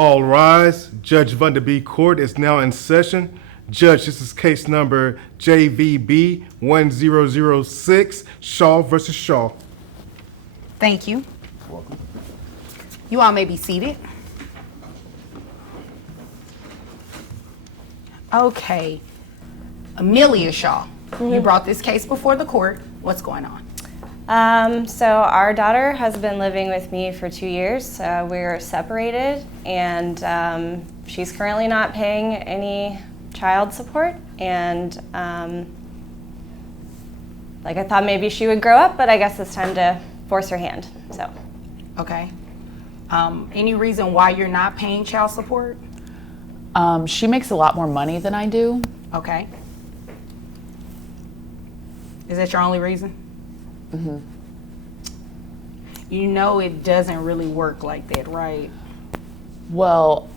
All rise. Judge Vonda B. Court is now in session. Judge, this is case number JVB 1006, Shaw versus Shaw. Thank you. Welcome. You all may be seated. Okay. Amelia Shaw, you brought this case before the court. What's going on? So our daughter has been living with me for 2 years. We're separated, and she's currently not paying any child support. And I thought maybe she would grow up, but I guess it's time to force her hand. So. Okay. Any reason why you're not paying child support? She makes a lot more money than I do. Okay. Is that your only reason? Mm-hmm. You know it doesn't really work like that, right? Well,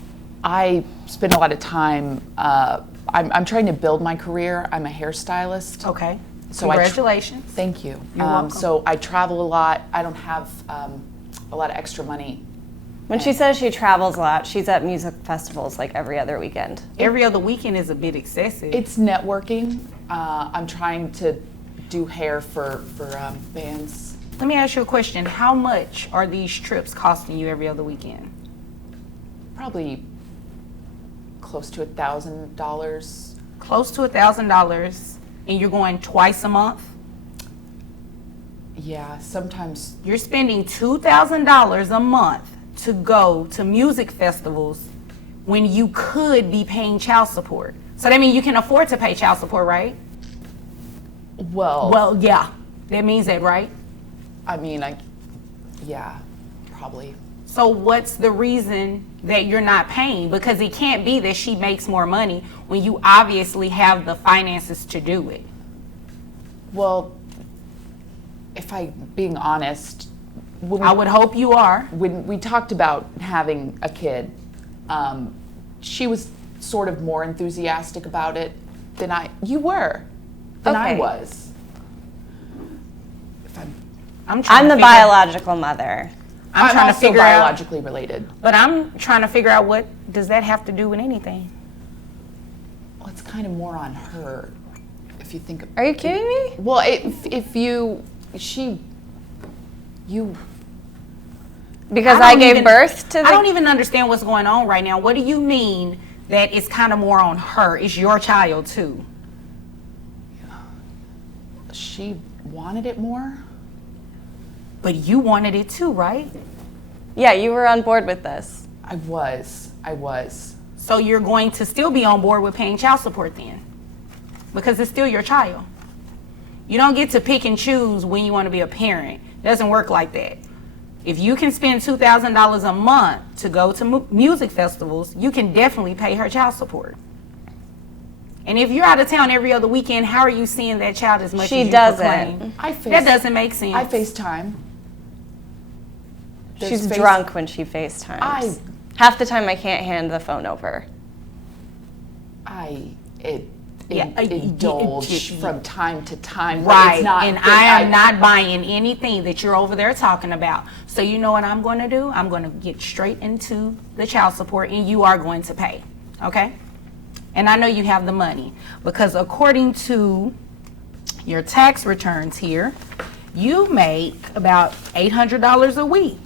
I spend a lot of time, I'm trying to build my career. I'm a hairstylist. Okay. So congratulations. Thank you. You're welcome. So I travel a lot. I don't have a lot of extra money. When she says she travels a lot, she's at music festivals like every other weekend. Every other weekend is a bit excessive. It's networking. I'm trying to do hair for bands. Let me ask you a question. How much are these trips costing you every other weekend? Probably close to $1,000. Close to $1,000, and you're going twice a month? Yeah, sometimes. You're spending $2,000 a month to go to music festivals when you could be paying child support. So that means you can afford to pay child support, right? Well, yeah. That means that, right? I mean, yeah, probably. So what's the reason that you're not paying? Because it can't be that she makes more money when you obviously have the finances to do it. Well, if I'm being honest, I would hope you are. When we talked about having a kid, she was sort of more enthusiastic about it than I Okay. was. I'm the biological mother. I'm trying to also figure out, biologically related. but I'm trying to figure out what does that have to do with anything? Well, it's kind of more on her, if you think. Are you kidding me? Well, if you. Because I gave birth to I don't even understand what's going on right now. What do you mean that it's kind of more on her? It's your child too. She wanted it more. But you wanted it too, right? Yeah, you were on board with this. I was. So you're going to still be on board with paying child support then? Because it's still your child. You don't get to pick and choose when you want to be a parent. It doesn't work like that. If you can spend $2,000 a month to go to music festivals, you can definitely pay her child support. And if you're out of town every other weekend, how are you seeing that child as much as you proclaim? That doesn't make sense. I FaceTime. She's drunk when she FaceTimes. Half the time I can't hand the phone over. Indulge from time to time. Right, and I am not buying anything that you're over there talking about. So you know what I'm going to do? I'm going to get straight into the child support, and you are going to pay, okay? And I know you have the money, because according to your tax returns here, you make about $800 a week,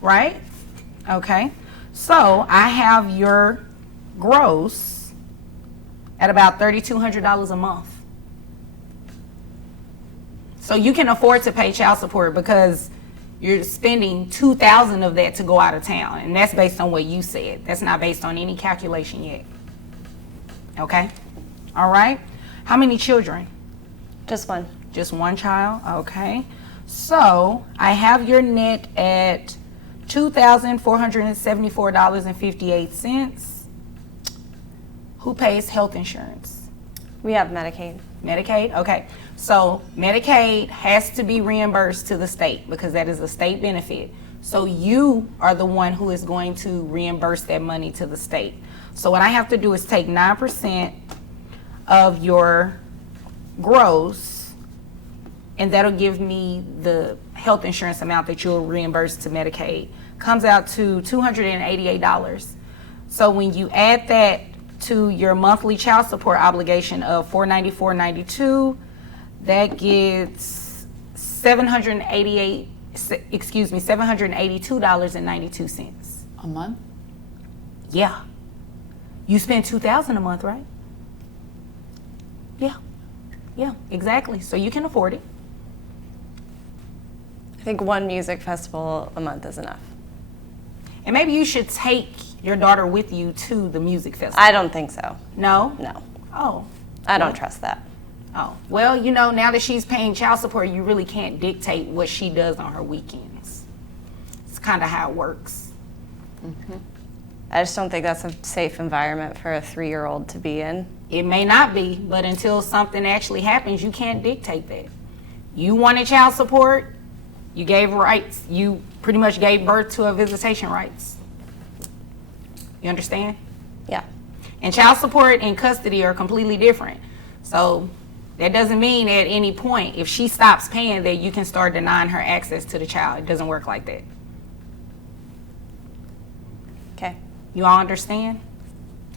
right? Okay, so I have your gross at about $3,200 a month. So you can afford to pay child support because you're spending $2,000 of that to go out of town, and that's based on what you said. That's not based on any calculation yet. Okay? All right? How many children? Just one. Just one child? Okay. So I have your net at $2,474.58. Who pays health insurance? We have Medicaid. Medicaid? Okay. So Medicaid has to be reimbursed to the state because that is a state benefit. So you are the one who is going to reimburse that money to the state. So what I have to do is take 9% of your gross, and that'll give me the health insurance amount that you'll reimburse to Medicaid. comes out to $288. So when you add that to your monthly child support obligation of $494.92, that gets $782.92. A month? Yeah. You spend $2,000 a month, right? Yeah. Yeah, exactly. So you can afford it. I think one music festival a month is enough. And maybe you should take your daughter with you to the music festival. I don't think so. No? No. Oh. I don't trust that. Oh. Well, you know, now that she's paying child support, you really can't dictate what she does on her weekends. It's kind of how it works. I just don't think that's a safe environment for a 3-year-old to be in. It may not be, but until something actually happens, you can't dictate that. You wanted child support, you gave rights. You pretty much gave birth to a visitation rights. You understand? Yeah. And child support and custody are completely different. So that doesn't mean at any point, if she stops paying, that you can start denying her access to the child. It doesn't work like that. Okay. You all understand?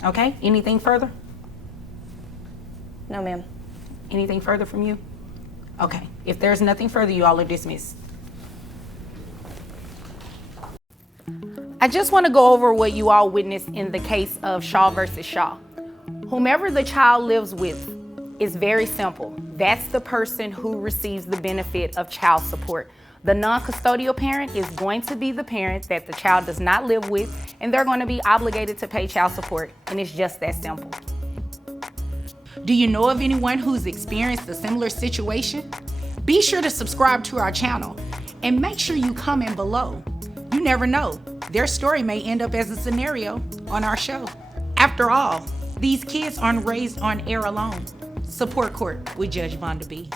Okay, anything further? No, ma'am. Anything further from you? Okay, if there's nothing further, you all are dismissed. I just want to go over what you all witnessed in the case of Shaw versus Shaw. Whomever the child lives with is very simple. That's the person who receives the benefit of child support. The non-custodial parent is going to be the parent that the child does not live with, and they're going to be obligated to pay child support, and it's just that simple. Do you know of anyone who's experienced a similar situation? Be sure to subscribe to our channel and make sure you comment below. You never know, their story may end up as a scenario on our show. After all, these kids aren't raised on air alone. Support Court with Judge Vonda B.